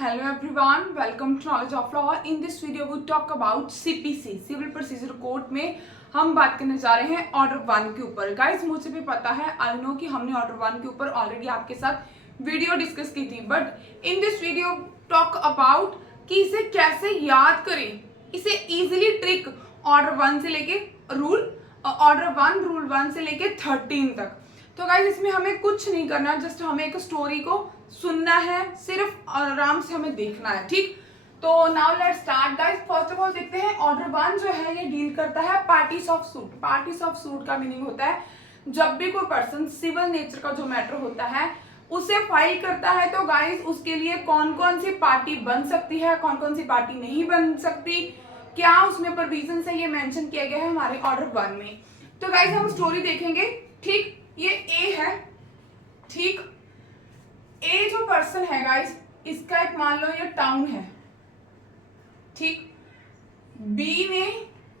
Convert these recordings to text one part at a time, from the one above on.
Hello everyone, welcome to Knowledge of Law. In this video we talk about CPC, Civil Procedure Court में हम बात करने जा रहे हैं ऑर्डर 1 के ऊपर. गाइस मुझे भी पता है, आई नो कि हमने ऑर्डर 1 के ऊपर ऑलरेडी आपके साथ वीडियो डिस्कस की थी, but in this video talk about कि इसे कैसे याद करें, इसे इजीली ट्रिक ऑर्डर 1 से लेके ऑर्डर 1 रूल 1 से लेके 13 तक. तो गाइस इसमें हमें कुछ नहीं करना, जस्ट हमें एक स्टोरी को सुनना है, सिर्फ आराम से हमें देखना है. ठीक, तो now let's start guys. First of all देखते हैं ऑर्डर 1 जो है ये डील करता है parties of suit. Parties of suit का मीनिंग होता है जब भी कोई पर्सन सिविल नेचर का जो मैटर होता है उसे फाइल करता है, तो गाइस उसके लिए कौन कौन सी पार्टी बन सकती है, कौन कौन सी पार्टी नहीं बन सकती, क्या उसमें प्रोविजन है, ये मेंशन किया गया है हमारे ऑर्डर 1 में. तो गाइस हम स्टोरी देखेंगे. ठीक, ये ए है. ठीक, ए जो पर्सन है गाइस, इसका एक मान लो ये टाउन है. ठीक, बी ने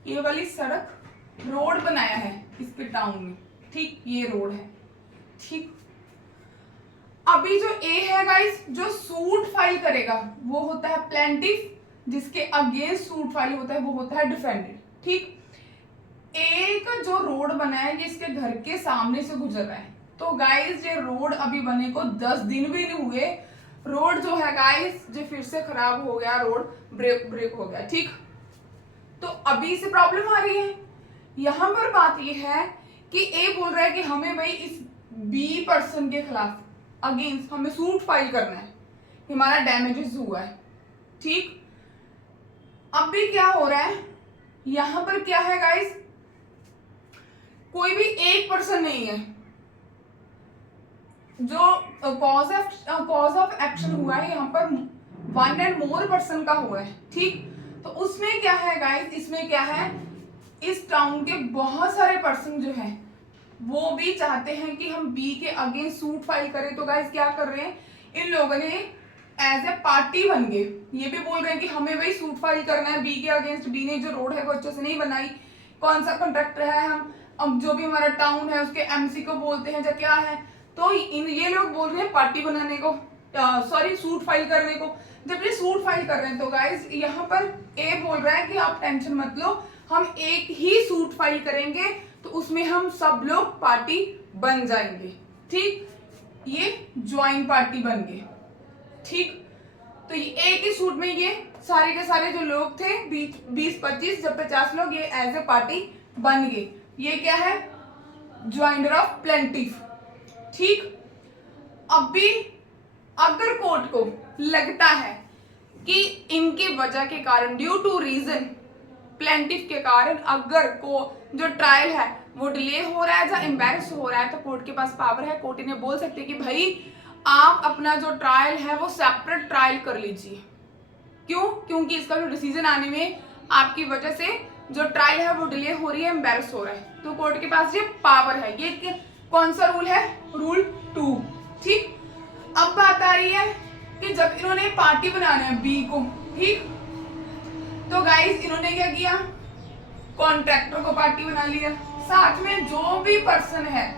ये वाली सड़क रोड बनाया है इसके टाउन में. ठीक, ये रोड है. ठीक, अभी जो ए है गाइस, जो सूट फाइल करेगा वो होता है प्लेंटिफ, जिसके अगेंस्ट सूट फाइल होता है वो होता है डिफेंडेड. ठीक, ए का जो रोड बना है ये इसके घर के सामने से गुजर रहा है. तो गाइस ये रोड अभी बने को 10 दिन भी नहीं हुए, रोड जो है गाइस जो फिर से खराब हो गया, रोड ब्रेक हो गया. ठीक, तो अभी से प्रॉब्लम आ रही है. यहां पर बात ये है कि ए बोल रहा है कि हमें भाई इस बी पर्सन के खिलाफ अगेंस्ट हमें सूट फाइल करना है, हमारा डैमेजेस हुआ है. ठीक, अभी क्या हो रहा है, यहां पर क्या है गाइस, कोई भी एक पर्सन नहीं है जो कॉज ऑफ एक्शन हुआ है, यहाँ पर 1 एंड मोर पर्सन का हुआ है. ठीक, तो उसमें क्या है गाइस, इसमें क्या है, इस टाउन के बहुत सारे पर्सन जो है वो भी चाहते हैं कि हम बी के अगेंस्ट सूट फाइल करें. तो गाइस क्या कर रहे हैं, इन लोगों ने एज ए पार्टी बन गए, ये भी बोल रहे हैं कि हमें भाई सूट फाइल करना है बी के अगेंस्ट. बी ने जो रोड है वो अच्छे से नहीं बनाई, कौन सा कॉन्ट्रैक्टर है, हम अब जो भी हमारा टाउन है उसके एमसी को बोलते हैं या क्या है. तो ये लोग बोल रहे हैं पार्टी बनाने को, सॉरी सूट फाइल करने को. जब ये सूट फाइल कर रहे हैं तो गाइस यहाँ पर ए बोल रहा है कि आप टेंशन मत लो, हम एक ही सूट फाइल करेंगे तो उसमें हम सब लोग पार्टी बन जाएंगे. ठीक, ये ज्वाइंट पार्टी बन गए. ठीक, तो ये एक ही सूट में ये सारे के सारे जो लोग थे 20-25 जब 50 लोग ये एज ए पार्टी बन गए. ये क्या है, ज्वाइंटर ऑफ प्लेंटिफ. ठीक, अभी अगर कोर्ट को लगता है कि इनकी वजह के कारण, ड्यू टू रीजन प्लेंटिफ के कारण अगर को जो ट्रायल है वो डिले हो रहा है या एम्बैरस हो रहा है, तो कोर्ट के पास पावर है, कोर्ट इन्हें बोल सकते हैं कि भाई आप अपना जो ट्रायल है वो सेपरेट ट्रायल कर लीजिए. क्यों? क्योंकि इसका जो डिसीजन आने में आपकी वजह से जो ट्रायल है वो डिले हो रही है, एम्बैरस हो रहा है. तो कोर्ट के पास ये पावर है. ये कौन सा रूल है, रूल 2. ठीक, अब बात आ रही है कि जब इन्होंने पार्टी बनाना है बी को. ठीक, तो गाइस इन्होंने क्या किया, कॉन्ट्रैक्टर को पार्टी बना लिया, साथ में जो भी पर्सन है.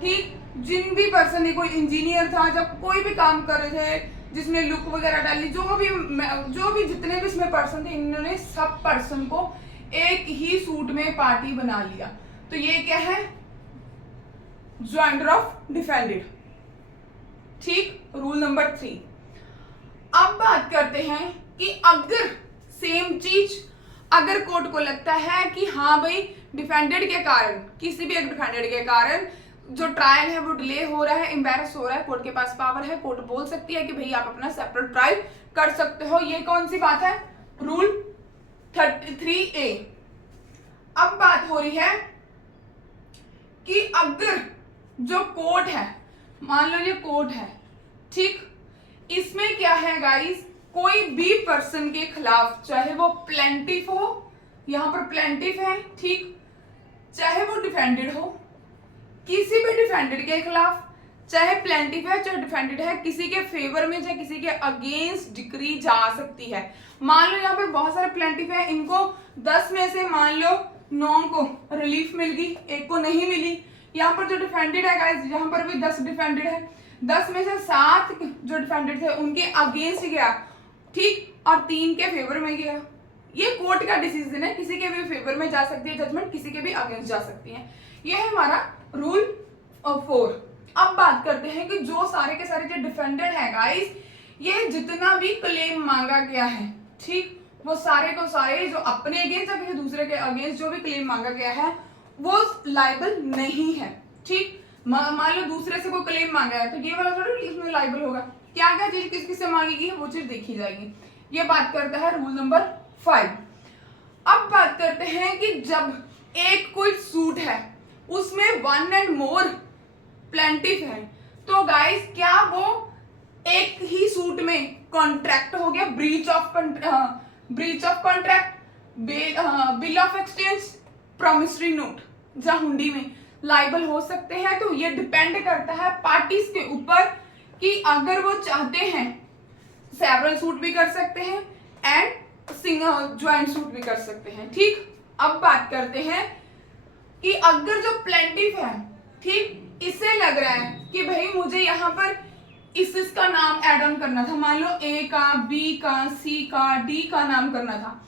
ठीक, जिन भी पर्सन ने, कोई इंजीनियर था जब कोई भी काम कर रहे थे जिसमें लुक वगैरह डाली, जो भी जितने भी इसमें पर्सन थे, इन्होंने सब पर्सन को एक ही सूट में पार्टी बना लिया. तो ये क्या है, ज्वाइंटर ऑफ डिफेंडेड. ठीक, रूल नंबर 3. अब बात करते हैं कि अगर सेम चीज अगर कोर्ट को लगता है कि हाँ भाई डिफेंडेड के कारण, किसी भी एक डिफेंडेड के कारण जो ट्रायल है वो डिले हो रहा है, एम्बैरस हो रहा है, कोर्ट के पास पावर है, कोर्ट बोल सकती है कि भाई आप अपना सेपरेट ट्रायल कर सकते हो. ये कौन सी बात है, रूल 33A. अब बात हो रही है कि अगर जो कोर्ट है, मान लो ये कोर्ट है. ठीक, इसमें क्या है गाइस, कोई भी पर्सन के खिलाफ, चाहे वो प्लेंटिफ हो, यहां पर प्लेंटिफ है. ठीक, चाहे वो डिफेंडेड हो, किसी भी डिफेंडेड के खिलाफ, चाहे प्लेंटिफ है चाहे डिफेंडेड है, किसी के फेवर में चाहे किसी के अगेंस्ट डिक्री जा सकती है. मान लो यहाँ पर बहुत सारे प्लेंटिफ है, इनको 10 में से मान लो 9 को रिलीफ मिल गई, एक को नहीं मिली. यहाँ पर जो डिफेंडेड है गाइस, यहाँ पर भी 10 डिफेंडेड है, 10 में से 7 जो डिफेंडेड थे उनके अगेंस्ट गया ठीक, और 3 के फेवर में गया। ये कोर्ट का डिसीजन है, किसी के भी फेवर में जा सकती है जजमेंट, किसी के भी अगेंस्ट जा सकती है। ये है हमारा रूल 4। अब बात करते हैं कि जो सारे के सारे जो डिफेंडेड है गाइस, ये जितना भी क्लेम मांगा गया है, ठीक, वो सारे को सारे जो अपने अगेंस्ट या किसी दूसरे के अगेंस्ट जो भी क्लेम मांगा गया है वो लाइबल नहीं है। ठीक, मान लो दूसरे से कोई क्लेम मांगा है तो ये वाला थोड़ा इसमें लाइबल होगा। क्या क्या चीज किस किस से मांगी गई है वो चीज देखी जाएगी। ये बात करता है रूल नंबर 5। अब बात करते हैं कि जब एक कोई सूट है उसमें 1 एंड मोर प्लेंटिफ है, तो गाइस क्या वो एक ही सूट में कॉन्ट्रैक्ट हो गया, breach of contract, bill of exchange, promissory note, जहां हुंडी में लाइबल हो सकते हैं। तो ये डिपेंड करता है पार्टीज के ऊपर कि अगर वो चाहते हैं सेवरल सूट भी कर सकते हैं एंड सिंगल ज्वाइंट सूट भी कर सकते हैं। ठीक, अब बात करते हैं कि अगर जो प्लेंटिफ है, ठीक, इसे लग रहा है कि भाई मुझे यहाँ पर इसका नाम ऐड ऑन करना था, मान लो ए का, बी का, सी का, डी का नाम करना था,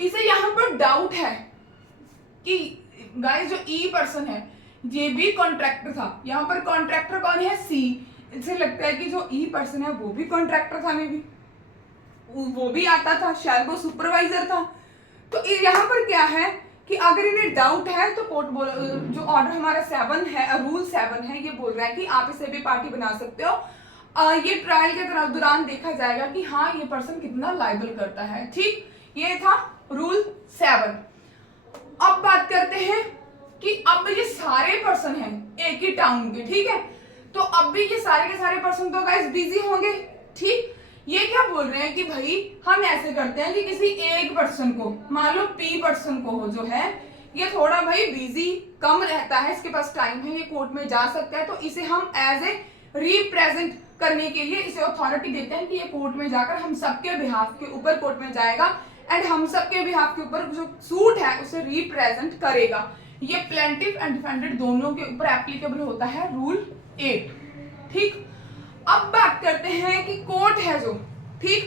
इसे यहाँ पर डाउट है कि गाइस जो ई पर्सन है ये भी कॉन्ट्रैक्टर था, यहाँ पर कॉन्ट्रैक्टर कौन है, सी, इसे लगता है कि जो ई पर्सन है वो भी कॉन्ट्रैक्टर था, में भी वो भी आता था, शायद वो सुपरवाइजर था। तो यहाँ पर क्या है कि अगर इन्हें डाउट है तो कोर्ट जो ऑर्डर हमारा 7 है, रूल 7 है, ये बोल रहा है कि आप इसे भी पार्टी बना सकते हो। ये ट्रायल के दौरान देखा जाएगा कि हाँ ये पर्सन कितना लाइबल करता है। ठीक, ये था रूल 7। अब बात करते हैं कि अब ये सारे पर्सन हैं एक ही टाउन के, ठीक है, तो अब भी ये सारे के सारे पर्सन तो गाइस बिजी होंगे। ठीक, ये क्या बोल रहे हैं कि भाई हम ऐसे करते हैं कि किसी एक पर्सन को, मान लो पी पर्सन को हो जो है ये थोड़ा भाई बिजी कम रहता है, इसके पास टाइम है, ये कोर्ट में जा सकता है, तो इसे हम एज ए रिप्रेजेंट करने के लिए इसे अथॉरिटी देते हैं कि ये कोर्ट में जाकर हम सबके बिहाफ के ऊपर कोर्ट में जाएगा एंड हम सबके बिहाफ के ऊपर जो सूट है उसे रिप्रेजेंट करेगा। ये प्लेंटिफ एंड डिफेंडेड दोनों के ऊपर एप्लीकेबल होता है रूल 8। ठीक, अब बात करते हैं कि कोर्ट है जो, ठीक,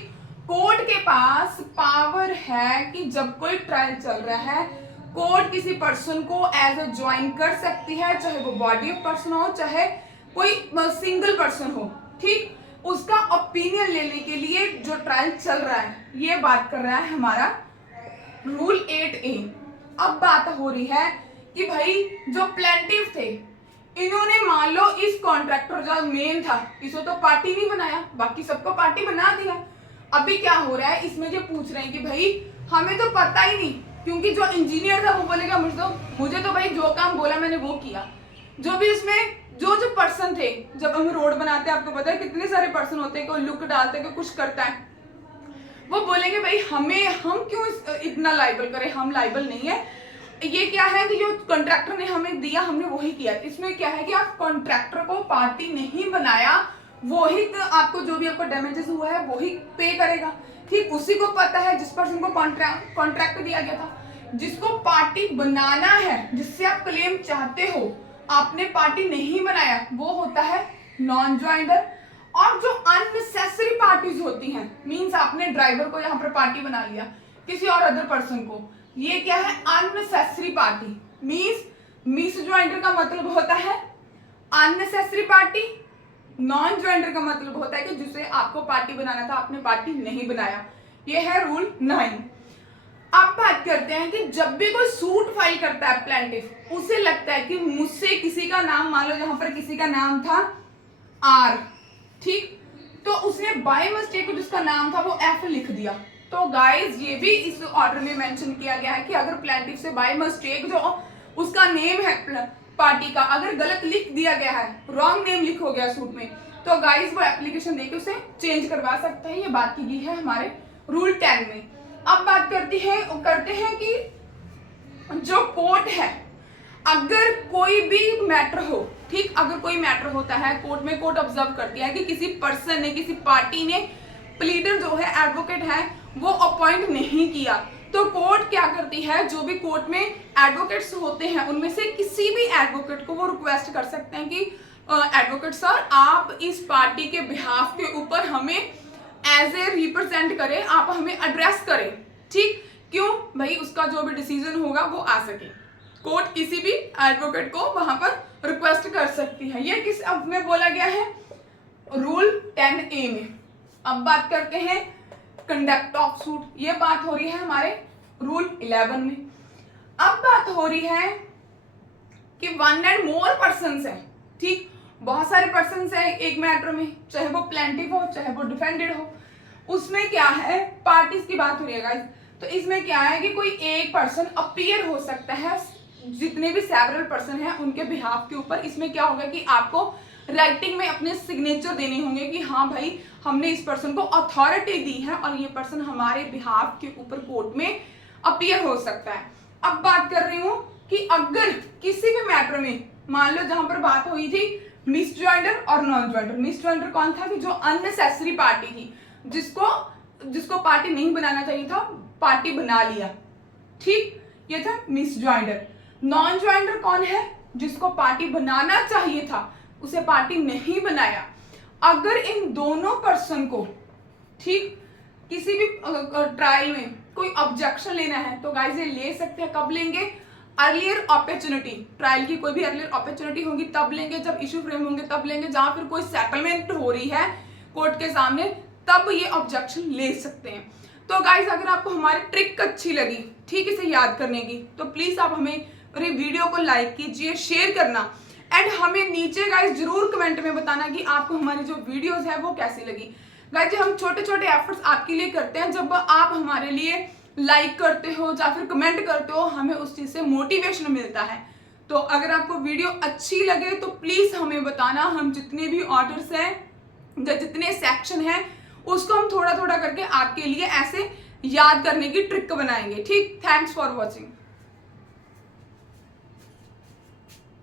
कोर्ट के पास पावर है कि जब कोई ट्रायल चल रहा है कोर्ट किसी पर्सन को एज ए ज्वाइन कर सकती है, चाहे वो बॉडी ऑफ पर्सन हो चाहे कोई सिंगल पर्सन हो। ठीक, उसका ओपिनियन लेने के लिए जो ट्रायल चल रहा है, ये बात कर रहा है हमारा रूल 8A। अब बात हो रही है कि भाई जो प्लेंटिफ थे इन्होंने मान लो इस कॉन्ट्रैक्टर जो मेन था इसे तो पार्टी नहीं बनाया, बाकी सबको पार्टी बना दिया। अभी क्या हो रहा है, इसमें जो पूछ रहे हैं कि भाई हमें तो पता ही नहीं, क्योंकि जो इंजीनियर था वो बोलेगा मुझे तो भाई जो काम बोला मैंने वो किया। जो भी इसमें जो पर्सन थे, जब हम रोड बनाते हैं आपको पता है कितने सारे पर्सन होते हैं, कोई लुक डालते हैं, कोई कुछ करता है, वो बोलेंगे भाई हम क्यों इतना लाइबल करें, हम लाइबल नहीं है। ये क्या है कि जो कॉन्ट्रैक्टर ने हमें दिया हमने वही किया। इसमें क्या है कि आप कॉन्ट्रैक्टर को पार्टी नहीं बनाया, वही तो आपको जो भी आपको डैमेजेस हुआ है वही पे करेगा। ठीक, उसी को पता है जिस पर्सन को कॉन्ट्रैक्ट दिया गया था, जिसको पार्टी बनाना है, जिससे आप क्लेम चाहते हो, आपने पार्टी नहीं बनाया, वो होता है नॉन ज्वाइंडर। और जो अननेसेसरी पार्टीज होती हैं, मींस आपने ड्राइवर को यहाँ पर पार्टी बना लिया किसी और अदर पर्सन को, ये क्या है unnecessary party. Means miss joinder का मतलब होता है अननेसेसरी पार्टी, नॉन ज्वाइंडर का मतलब होता है कि जिसे आपको पार्टी बनाना था आपने पार्टी नहीं बनाया। ये है रूल 9। अब बात करते हैं कि जब भी कोई सूट फाइल करता है प्लेंटिफ, उसे लगता है कि मुझसे किसी का नाम, मान लो यहाँ पर किसी का नाम था आर, ठीक, तो उसने बाय मिस्टेक जिसका नाम था वो एफ लिख दिया। तो गाइस ये भी इस ऑर्डर में मेंशन किया गया है कि अगर प्लेंटिफ से बाय मिस्टेक जो उसका नेम है पार्टी का अगर गलत लिख दिया गया है, रॉन्ग नेम लिख हो गया सूट में, तो गाइस वो एप्लीकेशन देके उसे चेंज करवा सकता है। ये बात की गई है हमारे रूल 10 में। अब बात करते हैं कि जो कोर्ट है, अगर कोई भी मैटर हो, ठीक, अगर कोई मैटर होता है कोर्ट में, कोर्ट ऑब्जर्व करती है कि किसी पर्सन ने, किसी पार्टी ने प्लीडर जो है, एडवोकेट है, वो अपॉइंट नहीं किया, तो कोर्ट क्या करती है, जो भी कोर्ट में एडवोकेट्स होते हैं उनमें से किसी भी एडवोकेट को वो रिक्वेस्ट कर सकते हैं कि एडवोकेट सर आप इस पार्टी के बिहाफ के ऊपर हमें एज ए रिप्रेजेंट करें, आप हमें एड्रेस करें, ठीक। क्यों भाई, उसका जो भी डिसीजन होगा वो आ सके। कोर्ट किसी भी एडवोकेट को वहां पर रिक्वेस्ट कर सकती है। ये किस अब में बोला गया है, रूल 10A में। अब बात करते हैं कंडक्ट ऑफ सूट, ये बात हो रही है हमारे रूल 11 में। अब बात हो रही है कि वन एंड मोर पर्सन्स है, ठीक, बहुत सारे पर्सन्स है एक मैटर में, चाहे वो प्लेंटिफ हो चाहे वो डिफेंडेड हो। उसमें क्या है, पार्टीज की बात हो रही है गाइस। तो इसमें क्या है कि कोई एक पर्सन अपीयर हो सकता है, जितने भी सेवरल पर्सन हैं उनके बिहाफ के ऊपर। इसमें क्या होगा कि आपको राइटिंग में अपने सिग्नेचर देने होंगे कि हाँ भाई हमने इस पर्सन को अथॉरिटी दी है और ये पर्सन हमारे बिहाफ के ऊपर कोर्ट में अपीयर हो सकता है। अब बात कर रही हूँ कि अगर किसी भी मैटर में, मान लो जहां पर बात हुई थी मिसजॉइंडर और नॉन जॉइंडर। मिसजॉइंडर कौन था कि जो अननेसेसरी पार्टी थी, जिसको पार्टी नहीं बनाना चाहिए था, पार्टी बना लिया, ठीक, ये था मिसजॉइंडर। नॉन जॉइंडर कौन है, जिसको पार्टी बनाना चाहिए था उसे पार्टी नहीं बनाया। अगर इन दोनों पर्सन को, ठीक, किसी भी ट्रायल में कोई ऑब्जेक्शन लेना है तो गाइस ये ले सकते हैं। कब लेंगे, अर्लियर अपॉर्चुनिटी, ट्रायल की कोई भी अर्लियर अपॉर्चुनिटी होगी तब लेंगे, जब इशू फ्रेम होंगे तब लेंगे, जहां फिर कोई सेटलमेंट हो रही है कोर्ट के सामने तब ये ऑब्जेक्शन ले सकते हैं। तो गाइस अगर आपको हमारी ट्रिक अच्छी लगी, ठीक, इसे याद करने की, तो प्लीज आप हमें मेरे वीडियो को लाइक कीजिए, शेयर करना एंड हमें नीचे गाइस जरूर कमेंट में बताना कि आपको हमारी जो वीडियोस है वो कैसी लगी। गाइस हम छोटे छोटे एफर्ट्स आपके लिए करते हैं, जब आप हमारे लिए लाइक करते हो या फिर कमेंट करते हो हमें उस चीज से मोटिवेशन मिलता है। तो अगर आपको वीडियो अच्छी लगे तो प्लीज हमें बताना, हम जितने भी ऑर्डर्स हैं या जितने सेक्शन हैं उसको हम थोड़ा थोड़ा करके आपके लिए ऐसे याद करने की ट्रिक बनाएंगे, ठीक। Thanks for watching.